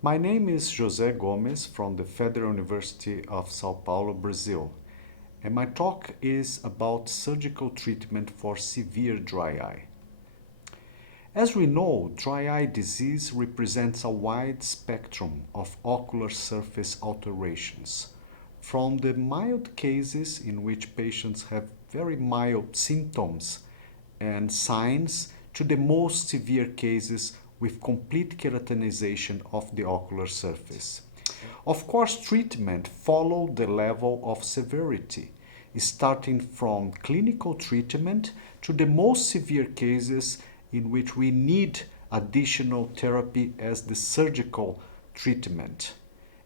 My name is José Gomes from the Federal University of São Paulo, Brazil, and my talk is about surgical treatment for severe dry eye. As we know, dry eye disease represents a wide spectrum of ocular surface alterations, from the mild cases in which patients have very mild symptoms and signs to the most severe cases with complete keratinization of the ocular surface. Of course, treatment follows the level of severity, starting from clinical treatment to the most severe cases in which we need additional therapy as the surgical treatment.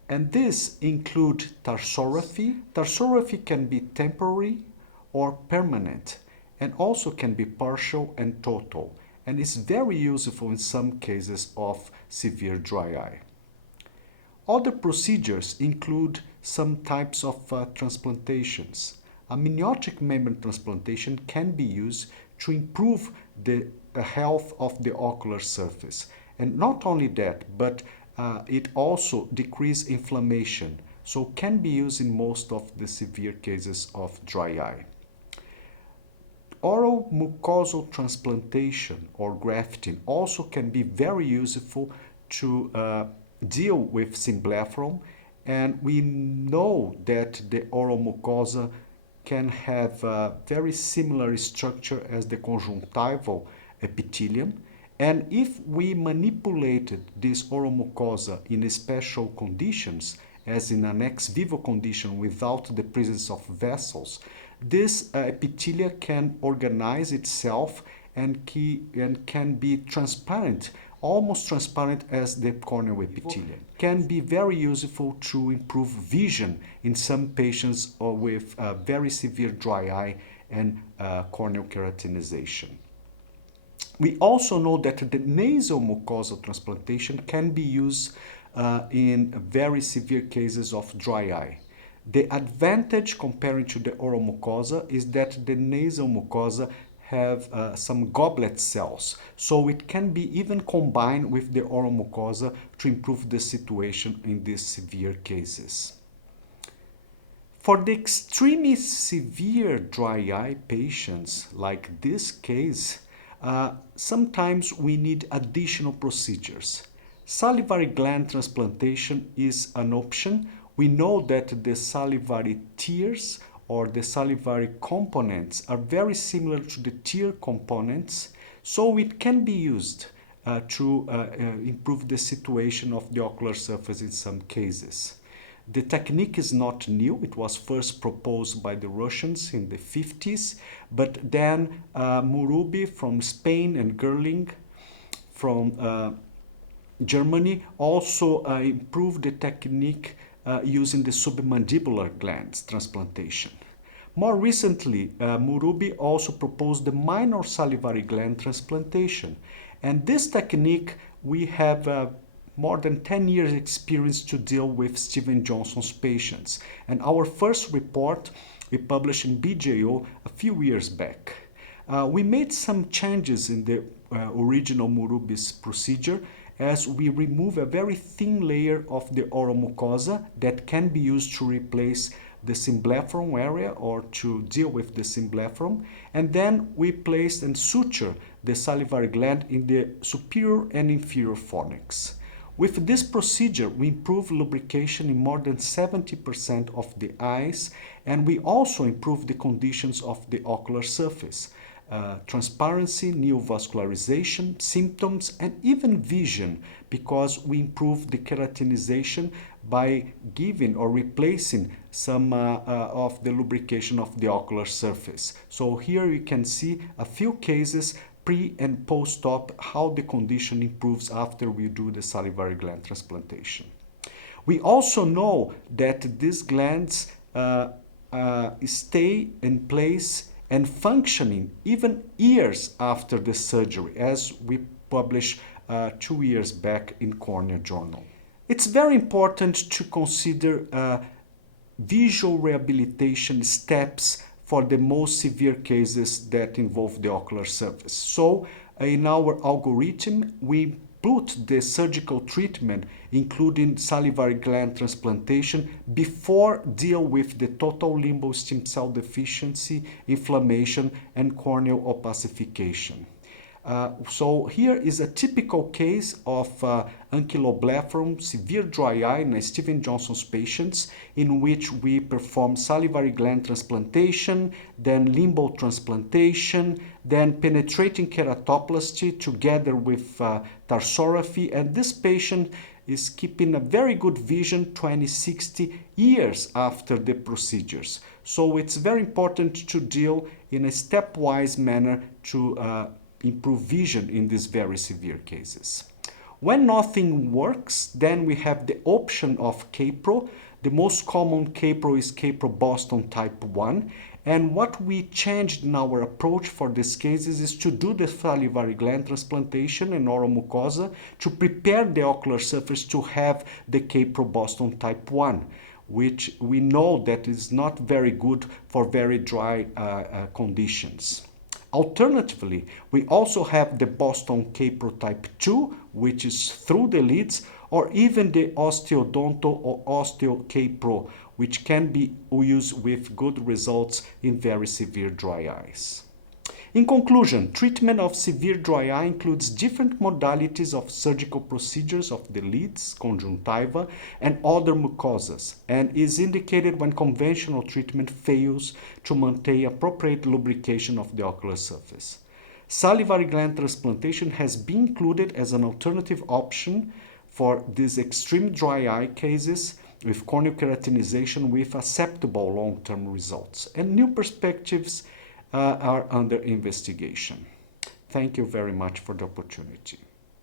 And this includes tarsorrhaphy. Tarsorrhaphy can be temporary or permanent, and also can be partial and total, and is very useful in some cases of severe dry eye. Other procedures include some types of transplantations. Amniotic membrane transplantation can be used to improve the health of the ocular surface. And not only that, but it also decreases inflammation, so can be used in most of the severe cases of dry eye. Oral mucosal transplantation or grafting also can be very useful to deal with symblepharon, and we know that the oral mucosa can have a very similar structure as the conjunctival epithelium, and if we manipulated this oral mucosa in special conditions, as in an ex vivo condition without the presence of vessels, this epithelia can organize itself and can be transparent, almost transparent as the corneal epithelium. Can be very useful to improve vision in some patients with very severe dry eye and corneal keratinization. We also know that the nasal mucosal transplantation can be used in very severe cases of dry eye. The advantage comparing to the oral mucosa is that the nasal mucosa have some goblet cells, so it can be even combined with the oral mucosa to improve the situation in these severe cases. For the extremely severe dry eye patients, like this case, sometimes we need additional procedures. Salivary gland transplantation is an option. We know that the salivary tears or the salivary components are very similar to the tear components, so it can be used to improve the situation of the ocular surface in some cases. The technique is not new. It was first proposed by the Russians in the 50s, but then Murubi from Spain and Gerling from Germany also improved the technique using the submandibular glands transplantation. More recently, Murubi also proposed the minor salivary gland transplantation. And this technique, we have more than 10 years experience to deal with Steven Johnson's patients. And our first report we published in BJO a few years back. We made some changes in the original Murubi's procedure, as we remove a very thin layer of the oral mucosa that can be used to replace the symblepharon area or to deal with the symblepharon, and then we place and suture the salivary gland in the superior and inferior fornix. With this procedure, we improve lubrication in more than 70% of the eyes, and we also improve the conditions of the ocular surface. Transparency, neovascularization, symptoms, and even vision, because we improve the keratinization by giving or replacing some of the lubrication of the ocular surface. So here you can see a few cases pre and post-op, how the condition improves after we do the salivary gland transplantation. We also know that these glands stay in place and functioning even years after the surgery, as we published 2 years back in Cornea Journal. It's very important to consider visual rehabilitation steps for the most severe cases that involve the ocular surface. So in our algorithm, we put the surgical treatment, including salivary gland transplantation, before deal with the total limbal stem cell deficiency, inflammation, and corneal opacification. So here is a typical case of ankyloblepharon, severe dry eye in Steven Johnson's patients, in which we perform salivary gland transplantation, then limbal transplantation, then penetrating keratoplasty together with tarsorrhaphy, and this patient is keeping a very good vision 20-60 years after the procedures. So it's very important to deal in a stepwise manner to improve vision in these very severe cases. When nothing works, then we have the option of Capro. The most common Capro is Capro Boston type 1. And what we changed in our approach for these cases is to do the salivary gland transplantation and oral mucosa to prepare the ocular surface to have the Capro Boston type 1, which we know that is not very good for very dry conditions. Alternatively, we also have the Boston Capro type 2, which is through the lids, or even the osteodonto or osteocapro, which can be used with good results in very severe dry eyes. In conclusion, treatment of severe dry eye includes different modalities of surgical procedures of the lids, conjunctiva, and other mucosas, and is indicated when conventional treatment fails to maintain appropriate lubrication of the ocular surface. Salivary gland transplantation has been included as an alternative option for these extreme dry eye cases with corneal keratinization with acceptable long-term results, and new perspectives are under investigation. Thank you very much for the opportunity.